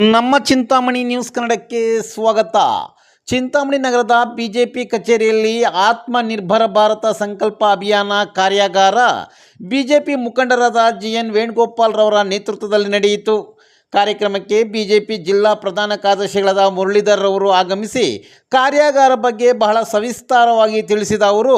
ನಮ್ಮ ಚಿಂತಾಮಣಿ ನ್ಯೂಸ್ ಕನ್ನಡಕ್ಕೆ ಸ್ವಾಗತ. ಚಿಂತಾಮಣಿ ನಗರದ ಬಿಜೆಪಿ ಕಚೇರಿಯಲ್ಲಿ ಆತ್ಮನಿರ್ಭರ ಭಾರತ ಸಂಕಲ್ಪ ಅಭಿಯಾನ ಕಾರ್ಯಾಗಾರ ಬಿಜೆಪಿ ಮುಖಂಡರಾದ ಜಿ ಎನ್ ವೇಣುಗೋಪಾಲ್ರವರ ನೇತೃತ್ವದಲ್ಲಿ ನಡೆಯಿತು. ಕಾರ್ಯಕ್ರಮಕ್ಕೆ ಬಿಜೆಪಿ ಜಿಲ್ಲಾ ಪ್ರಧಾನ ಕಾರ್ಯದರ್ಶಿಗಳಾದ ಮುರಳೀಧರ್ ಅವರು ಆಗಮಿಸಿ ಕಾರ್ಯಾಗಾರ ಬಗ್ಗೆ ಬಹಳ ಸವಿಸ್ತಾರವಾಗಿ ತಿಳಿಸಿದ ಅವರು,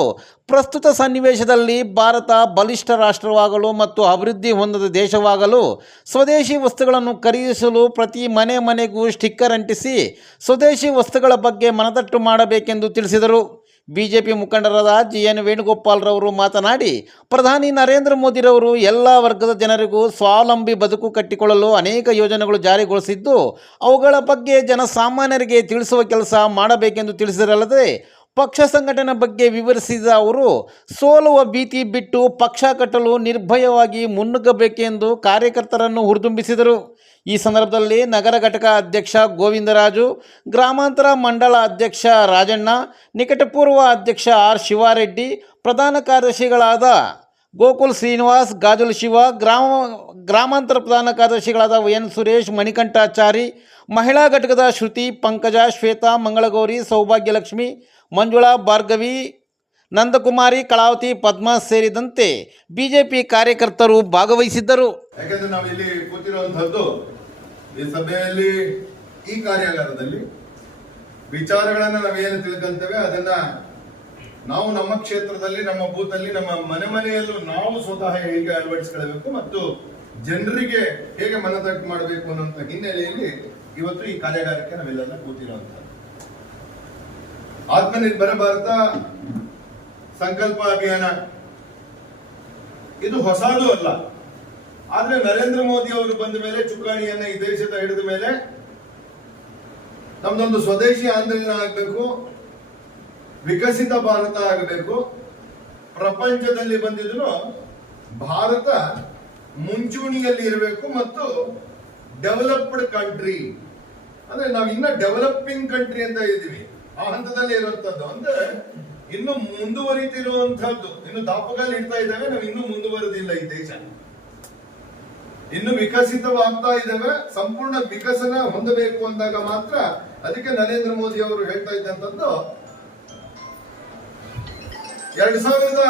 ಪ್ರಸ್ತುತ ಸನ್ನಿವೇಶದಲ್ಲಿ ಭಾರತ ಬಲಿಷ್ಠ ರಾಷ್ಟ್ರವಾಗಲು ಮತ್ತು ಅಭಿವೃದ್ಧಿ ಹೊಂದದ ದೇಶವಾಗಲು ಸ್ವದೇಶಿ ವಸ್ತುಗಳನ್ನು ಖರೀದಿಸಲು ಪ್ರತಿ ಮನೆ ಮನೆಗೂ ಸ್ಟಿಕ್ಕರ್ ಅಂಟಿಸಿ ಸ್ವದೇಶಿ ವಸ್ತುಗಳ ಬಗ್ಗೆ ಮನದಟ್ಟು ಮಾಡಬೇಕೆಂದು ತಿಳಿಸಿದರು. ಬಿಜೆಪಿ ಮುಖಂಡರಾದ ಜಿ ಎನ್ ವೇಣುಗೋಪಾಲ್ರವರು ಮಾತನಾಡಿ, ಪ್ರಧಾನಿ ನರೇಂದ್ರ ಮೋದಿರವರು ಎಲ್ಲ ವರ್ಗದ ಜನರಿಗೂ ಸ್ವಾವಲಂಬಿ ಬದುಕು ಕಟ್ಟಿಕೊಳ್ಳಲು ಅನೇಕ ಯೋಜನೆಗಳು ಜಾರಿಗೊಳಿಸಿದ್ದು, ಅವುಗಳ ಬಗ್ಗೆ ಜನಸಾಮಾನ್ಯರಿಗೆ ತಿಳಿಸುವ ಕೆಲಸ ಮಾಡಬೇಕೆಂದು ತಿಳಿಸಿರಲ್ಲದೆ, ಪಕ್ಷ ಸಂಘಟನೆ ಬಗ್ಗೆ ವಿವರಿಸಿದ ಅವರು, ಸೋಲುವ ಭೀತಿ ಬಿಟ್ಟು ಪಕ್ಷ ಕಟ್ಟಲು ನಿರ್ಭಯವಾಗಿ ಮುನ್ನುಗ್ಗಬೇಕೆಂದು ಕಾರ್ಯಕರ್ತರನ್ನು ಹುರಿದುಂಬಿಸಿದರು. ಈ ಸಂದರ್ಭದಲ್ಲಿ ನಗರ ಘಟಕ ಅಧ್ಯಕ್ಷ ಗೋವಿಂದರಾಜು, ಗ್ರಾಮಾಂತರ ಮಂಡಳ ಅಧ್ಯಕ್ಷ ರಾಜಣ್ಣ, ನಿಕಟಪೂರ್ವ ಅಧ್ಯಕ್ಷ ಆರ್ ಶಿವಾರೆಡ್ಡಿ, ಪ್ರಧಾನ ಕಾರ್ಯದರ್ಶಿಗಳಾದ ಗೋಕುಲ್ ಶ್ರೀನಿವಾಸ್, ಗಾಜುಲ್ ಶಿವ, ಗ್ರಾಮ, ಗ್ರಾಮಾಂತರ ಪ್ರಧಾನ ಕಾರ್ಯದರ್ಶಿಗಳಾದ ಎನ್ ಸುರೇಶ್, ಮಣಿಕಂಠಾಚಾರಿ, ಮಹಿಳಾ ಘಟಕದ ಶ್ರುತಿ ಪಂಕಜ, ಶ್ವೇತಾ, ಮಂಗಳಗೌರಿ, ಸೌಭಾಗ್ಯಲಕ್ಷ್ಮಿ, ಮಂಜುಳಾ, ಭಾರ್ಗವಿ, ನಂದಕುಮಾರಿ, ಕಳಾವತಿ, ಪದ್ಮ ಸೇರಿದಂತೆ ಬಿಜೆಪಿ ಕಾರ್ಯಕರ್ತರು ಭಾಗವಹಿಸಿದ್ದರು ಯಾಕಂದ್ರೆ ನಾವು ಇಲ್ಲಿ ಕೂತಿರುವಂತಹದ್ದು ಈ ಸಭೆಯಲ್ಲಿ ಈ ಕಾರ್ಯಾಗಾರದಲ್ಲಿ ವಿಚಾರಗಳನ್ನು ನಾವೇನು ತಿಳ್ಕೊಂತೇವೆ, ಅದನ್ನ ನಾವು ನಮ್ಮ ಕ್ಷೇತ್ರದಲ್ಲಿ, ನಮ್ಮ ಬೂತಲ್ಲಿ, ನಮ್ಮ ಮನೆ ಮನೆಯಲ್ಲೂ ನಾವು ಸ್ವತಃ ಹೇಗೆ ಅಳವಡಿಸಿಕೊಳ್ಳಬೇಕು ಮತ್ತು ಜನರಿಗೆ ಹೇಗೆ ಮನದಟ್ಟು ಮಾಡಬೇಕು ಅನ್ನೋಂಥ ಹಿನ್ನೆಲೆಯಲ್ಲಿ ಇವತ್ತು ಈ ಕಾರ್ಯಾಗಾರಕ್ಕೆ ನಾವೆಲ್ಲ ಕೂತಿರುವಂತ ಆತ್ಮನಿರ್ಭರ ಭಾರತ ಸಂಕಲ್ಪ ಅಭಿಯಾನ. ಇದು ಹೊಸದು ಅಲ್ಲ. ಆದ್ರೆ ನರೇಂದ್ರ ಮೋದಿ ಅವರು ಬಂದ ಮೇಲೆ ಚುಕ್ಕಾಣಿಯನ್ನ ಈ ದೇಶದ ಹಿಡಿದ ಮೇಲೆ ನಮ್ದೊಂದು ಸ್ವದೇಶಿ ಆಂದೋಲನ ಆಗಬೇಕು, ವಿಕಸಿತ ಭಾರತ ಆಗಬೇಕು. ಪ್ರಪಂಚದಲ್ಲಿ ಬಂದಿದ್ರು ಭಾರತ ಮುಂಚೂಣಿಯಲ್ಲಿ ಇರಬೇಕು ಮತ್ತು ಡೆವಲಪ್ಡ್ ಕಂಟ್ರಿ. ಅಂದ್ರೆ ನಾವು ಇನ್ನ ಡೆವಲಪಿಂಗ್ ಕಂಟ್ರಿ ಅಂತ ಇದೀವಿ ಆ ಹಂತದಲ್ಲಿ ಇರುವಂತದ್ದು. ಅಂದ್ರೆ ಇನ್ನು ಮುಂದುವರಿತಿರುವಂತಹದ್ದು. ಇನ್ನು ದಾಪಗಾಲ ಇಡ್ತಾ ಇದ್ದಾವೆ, ನಾವು ಇನ್ನೂ ಮುಂದುವರೆದಿಲ್ಲ ಈ ದೇಶ. ಇನ್ನು ವಿಕಸಿತವಾಗ್ತಾ ಇದ್ದಾವೆ, ಸಂಪೂರ್ಣ ವಿಕಸನ ಹೊಂದಬೇಕು ಅಂದಾಗ ಮಾತ್ರ ಅದಕ್ಕೆ ನರೇಂದ್ರ ಮೋದಿ ಅವರು ಹೇಳ್ತಾ ಇದ್ದಂಥದ್ದು ಎರಡ್ ಸಾವಿರದ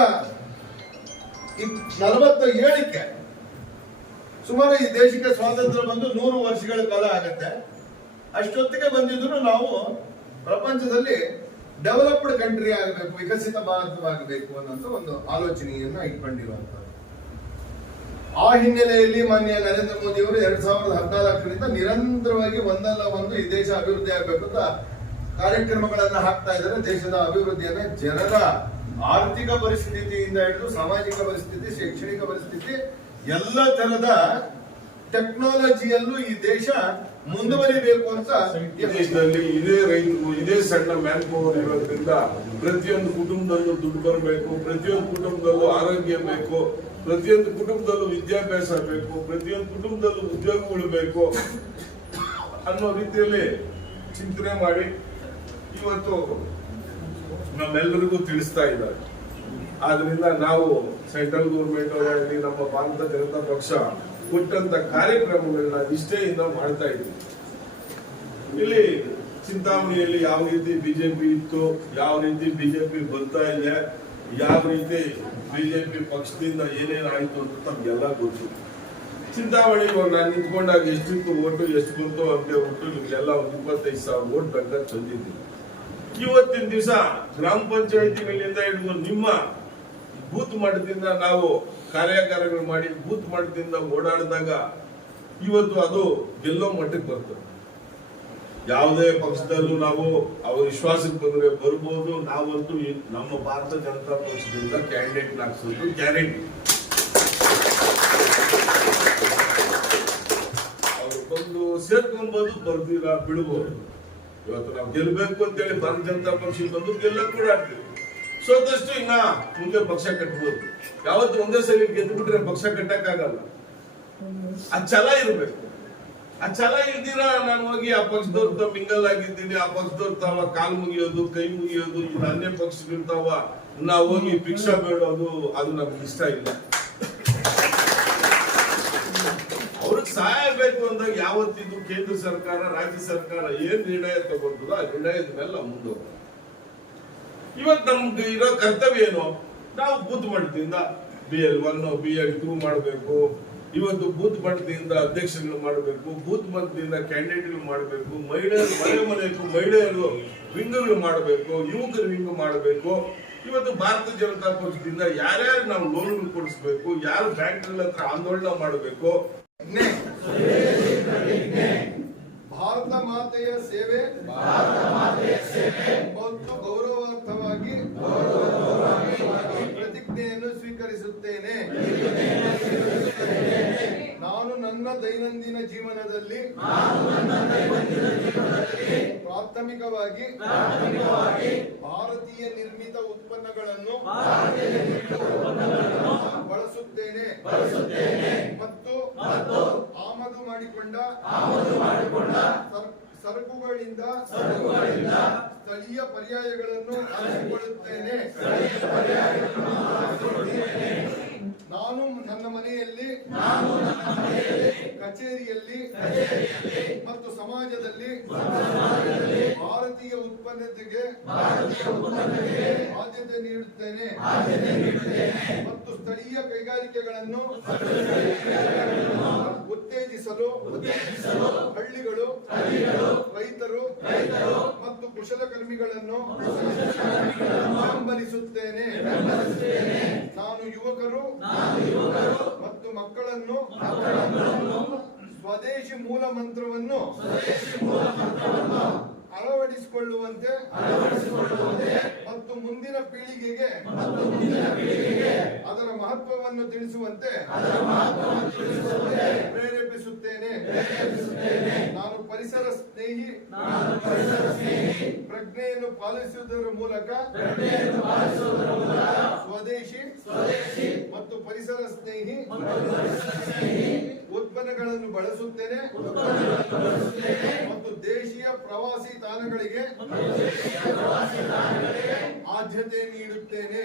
ನಲವತ್ತ ಏಳಕ್ಕೆ ಸುಮಾರು ಈ ದೇಶಕ್ಕೆ ಸ್ವಾತಂತ್ರ್ಯ ಬಂದು ನೂರು ವರ್ಷಗಳ ಕಾಲ ಆಗತ್ತೆ. ಅಷ್ಟೊತ್ತಿಗೆ ಬಂದಿದ್ರು ನಾವು ಪ್ರಪಂಚದಲ್ಲಿ ಡೆವಲಪ್ಡ್ ಕಂಟ್ರಿ ಆಗಬೇಕು ವಿಕಸಿತ ಭಾರತವಾಗಬೇಕು ಅನ್ನೋಂಥ ಒಂದು ಆಲೋಚನೆಯನ್ನ ಇಟ್ಕೊಂಡಿರುವಂತದ್ದು ಆ ಹಿನ್ನೆಲೆಯಲ್ಲಿ ಮಾನ್ಯ ನರೇಂದ್ರ ಮೋದಿ ಅವರು ಎರಡ್ ಸಾವಿರದ ಹದಿನಾಲ್ಕರಿಂದ ನಿರಂತರವಾಗಿ ಒಂದಲ್ಲ ಒಂದು ಈ ದೇಶ ಅಭಿವೃದ್ಧಿ ಆಗಬೇಕು ಅಂತ ಕಾರ್ಯಕ್ರಮಗಳನ್ನ ಹಾಕ್ತಾ ಇದ್ದಾರೆ. ದೇಶದ ಅಭಿವೃದ್ಧಿಯನ್ನ ಜನರ ಆರ್ಥಿಕ ಪರಿಸ್ಥಿತಿಯಿಂದ ಹಿಡಿದು ಸಾಮಾಜಿಕ ಪರಿಸ್ಥಿತಿ, ಶೈಕ್ಷಣಿಕ ಪರಿಸ್ಥಿತಿ, ಎಲ್ಲ ತರದ ಟೆಕ್ನಾಲಜಿಯಲ್ಲೂ ಈ ದೇಶ ಮುಂದುವರಿಬೇಕು ಅಂತ ದೇಶದಲ್ಲಿ ಇದೇ ರೈತರು, ಇದೇ ಸಣ್ಣ ಮ್ಯಾನ್ ಪವರ್ ಇರೋದ್ರಿಂದ ಪ್ರತಿಯೊಂದು ಕುಟುಂಬದಲ್ಲೂ ದುಡ್ಡು ಬರಬೇಕು, ಪ್ರತಿಯೊಂದು ಕುಟುಂಬದಲ್ಲೂ ಆರೋಗ್ಯ ಬೇಕು. ಪ್ರತಿಯೊಂದು ಕುಟುಂಬದಲ್ಲೂ ವಿದ್ಯಾಭ್ಯಾಸ ಬೇಕು, ಪ್ರತಿಯೊಂದು ಕುಟುಂಬದಲ್ಲೂ ಉದ್ಯೋಗಗಳು ಬೇಕು ಅನ್ನೋ ರೀತಿಯಲ್ಲಿ ಚಿಂತನೆ ಮಾಡಿ ಇವತ್ತು ನಮ್ಮೆಲ್ಲರಿಗೂ ತಿಳಿಸ್ತಾ ಇದ್ದಾರೆ. ಆದ್ರಿಂದ ನಾವು ಸೆಂಟ್ರಲ್ ಗೌರ್ಮೆಂಟ್ ಅವರಲ್ಲಿ ನಮ್ಮ ಭಾರತ ಜನತಾ ಪಕ್ಷ ಕೊಟ್ಟಂತ ಕಾರ್ಯಕ್ರಮಗಳನ್ನ ನಿಷ್ಠೆಯಿಂದ ಮಾಡ್ತಾ ಇದ್ದೀವಿ. ಇಲ್ಲಿ ಚಿಂತಾಮಣಿಯಲ್ಲಿ ಯಾವ ರೀತಿ ಬಿಜೆಪಿ ಇತ್ತು, ಯಾವ ರೀತಿ ಬಿಜೆಪಿ ಬರ್ತಾ ಇದೆ ಯಾವ ರೀತಿ ಬಿಜೆಪಿ ಪಕ್ಷದಿಂದ ಏನೇನಾಯ್ತು ಅಂತ ತಮಗೆಲ್ಲ ಗೊತ್ತು. ಚಿಂತಾಮಣಿ ಇವಾಗ ನಾನು ನಿಂತ್ಕೊಂಡಾಗ ಎಷ್ಟಿತ್ತು ಓಟು, ಎಷ್ಟು ಬಂತು ಅಂತ ಒಟ್ಟು ನಿಮ್ಗೆಲ್ಲ ಒಂದು ಇಪ್ಪತ್ತೈದು ಸಾವಿರ ಓಟ್ ಬಂದ ತಂದಿದ್ದೀನಿ. ಇವತ್ತಿನ ದಿವಸ ಗ್ರಾಮ ಪಂಚಾಯತಿಗಳಿಂದ ಹಿಡಿದು ನಿಮ್ಮ ಬೂತ್ ಮಟ್ಟದಿಂದ ನಾವು ಕಾರ್ಯಾಗಾರಗಳು ಮಾಡಿ ಬೂತ್ ಮಟ್ಟದಿಂದ ಓಡಾಡಿದಾಗ ಇವತ್ತು ಅದು ಗೆಲ್ಲೋ ಮಟ್ಟಕ್ಕೆ ಬರ್ತದೆ. ಯಾವುದೇ ಪಕ್ಷದಲ್ಲೂ ನಾವು ಅವ್ರ ವಿಶ್ವಾಸಕ್ಕೆ ಬಂದ್ರೆ ಬರ್ಬೋದು. ನಾವಂತೂ ನಮ್ಮ ಭಾರತ ಜನತಾ ಪಕ್ಷದಿಂದ ಕ್ಯಾಂಡಿಡೇಟ್ ಹಾಕ್ಸೋದು ಗ್ಯಾರಂಟಿ ಅವ್ರು ಬಂದು ಸೇರ್ಕೊಬೋದು ಬರ್ದಿರ ಬಿಡ್ಬೋದು. ಇವತ್ತು ನಾವು ಗೆಲ್ಬೇಕು ಅಂತೇಳಿ ಭಾರತ ಜನತಾ ಪಕ್ಷ ಬಂದು ಗೆಲ್ಲ ಕೂಡ ಸೋತಷ್ಟು ಇನ್ನ ಮುಂದೆ ಪಕ್ಷ ಕಟ್ಬೋದು. ಯಾವತ್ತು ಒಂದೇ ಸಲ ಗೆದ್ದು ಬಿಟ್ರೆ ಪಕ್ಷ ಕಟ್ಟಕ್ಕಾಗಲ್ಲ. ಆ ಛಲ ಇರ್ಬೇಕು. ಆ ಛಲ ನಾನು ಹೋಗಿ ಆ ಪಕ್ಷದವ್ರ ಮಿಂಗಲ್ ಆಗಿದ್ದೀನಿ, ಆ ಪಕ್ಷದವ್ರ ತಾವ ಕಾಲ್ ಮುಗಿಯೋದು, ಕೈ ಮುಗಿಯೋದು ಇದು ಅನ್ಯ ಪಕ್ಷಗಳಿರ್ತಾವ ನಾವು ಹೋಗಿ ಭಿಕ್ಷಾ ಬೇಡೋದು, ಅದು ನಮ್ಗೆ ಇಷ್ಟ ಇಲ್ಲ. ಅವ್ರಿಗೆ ಸಹಾಯ ಬೇಕು ಬೇಕು ಅಂದಾಗ ಯಾವತ್ತಿದು ಕೇಂದ್ರ ಸರ್ಕಾರ, ರಾಜ್ಯ ಸರ್ಕಾರ ಏನ್ ನಿರ್ಣಯ ತಗೊಳ್ತದ ಆ ನಿರ್ಣಯದ ಮೇಲೆ ನಾವು ಮುಂದೋಗ ಇವತ್ ನಮ್ಗೆ ಇರೋ ಕರ್ತವ್ಯ ಏನು? ನಾವು ಬೂತ್ ಮಟ್ಟದಿಂದ B L one, B L two ಮಾಡಬೇಕು ಇವತ್ತು ಬೂತ್ ಮಟ್ಟದಿಂದ ಅಧ್ಯಕ್ಷರುಗಳು ಮಾಡಬೇಕು ಬೂತ್ ಮಟ್ಟದಿಂದ ಕ್ಯಾಂಡಿಡೇಟ್ಗಳು ಮಾಡಬೇಕು ಮಹಿಳೆಯರು ಮನೆ ಮನೆಗೂ ಮಹಿಳೆಯರು ವಿಂಗ್ಗಳು ಮಾಡಬೇಕು ಯುವಕರು ವಿಂಗ್ ಮಾಡಬೇಕು. ಇವತ್ತು ಭಾರತ ಜನತಾ ಪಕ್ಷದಿಂದ ಯಾರ್ಯಾರು ನಾವು ಲೋನ್ಗಳು ಕೊಡಿಸ್ಬೇಕು ಯಾರು ಬ್ಯಾಂಕ್ಗಳ ಹತ್ರ ಆಂದೋಲನ ಮಾಡಬೇಕು. ಪ್ರತಿಜ್ಞೆ ಭಾರತ ಮಾತೆಯ ಸೇವೆ. ಮತ್ತು ಗೌರವಾರ್ಥವಾಗಿ ಪ್ರತಿಜ್ಞೆಯನ್ನು ಸ್ವೀಕರಿಸುತ್ತೇನೆ ನಾನು ನನ್ನ ದೈನಂದಿನ ಜೀವನದಲ್ಲಿ ಪ್ರಾಥಮಿಕವಾಗಿ ಭಾರತೀಯ ನಿರ್ಮಿತ ಉತ್ಪನ್ನಗಳನ್ನು ಬಳಸುತ್ತೇನೆ. ಮತ್ತು ಆಮದು ಮಾಡಿಕೊಂಡ ಸರ್- ಸರಕುಗಳಿಂದ ಸ್ಥಳೀಯ ಪರ್ಯಾಯಗಳನ್ನು ಆರಿಸಿಕೊಳ್ಳುತ್ತೇನೆ. ನಾನು ನನ್ನ ಮನೆಯಲ್ಲಿ ಕಚೇರಿಯಲ್ಲಿ ಮತ್ತು ಸಮಾಜದಲ್ಲಿ ಭಾರತೀಯ ಉತ್ಪನ್ನತೆಗೆ ಆದ್ಯತೆ ನೀಡುತ್ತೇನೆ. ಮತ್ತು ಸ್ಥಳೀಯ ಕೈಗಾರಿಕೆಗಳನ್ನು ಉತ್ತೇಜಿಸಲು ಹಳ್ಳಿಗಳು ರೈತರು ಮತ್ತು ಕುಶಲಕರ್ಮಿಗಳನ್ನು ಬೆಂಬಲಿಸುತ್ತೇನೆ ನಾನು ಯುವಕರು ಮತ್ತು ಮಕ್ಕಳನ್ನು ಸ್ವದೇಶಿ ಮೂಲ ಮಂತ್ರವನ್ನು ಅಳವಡಿಸಿಕೊಳ್ಳುವಂತೆ ಮತ್ತು ಮುಂದಿನ ಪೀಳಿಗೆಗೆ ಅದರ ಮಹತ್ವವನ್ನು ತಿಳಿಸುವಂತೆ ಪ್ರೇರೇಪಿಸುತ್ತೇನೆ. ನಾನು ಪರಿಸರ ಸ್ನೇಹಿ ಪ್ರಜ್ಞೆಯನ್ನು ಪಾಲಿಸುವುದರ ಮೂಲಕ ಸ್ವದೇಶಿ ಮತ್ತು ಪರಿಸರ ಸ್ನೇಹಿ ಉತ್ಪನ್ನಗಳನ್ನು ಬಳಸುತ್ತೇನೆ. ಮತ್ತು ದೇಶೀಯ ಪ್ರವಾಸಿ ತಾಣಗಳಿಗೆ ಆದ್ಯತೆ ನೀಡುತ್ತೇನೆ.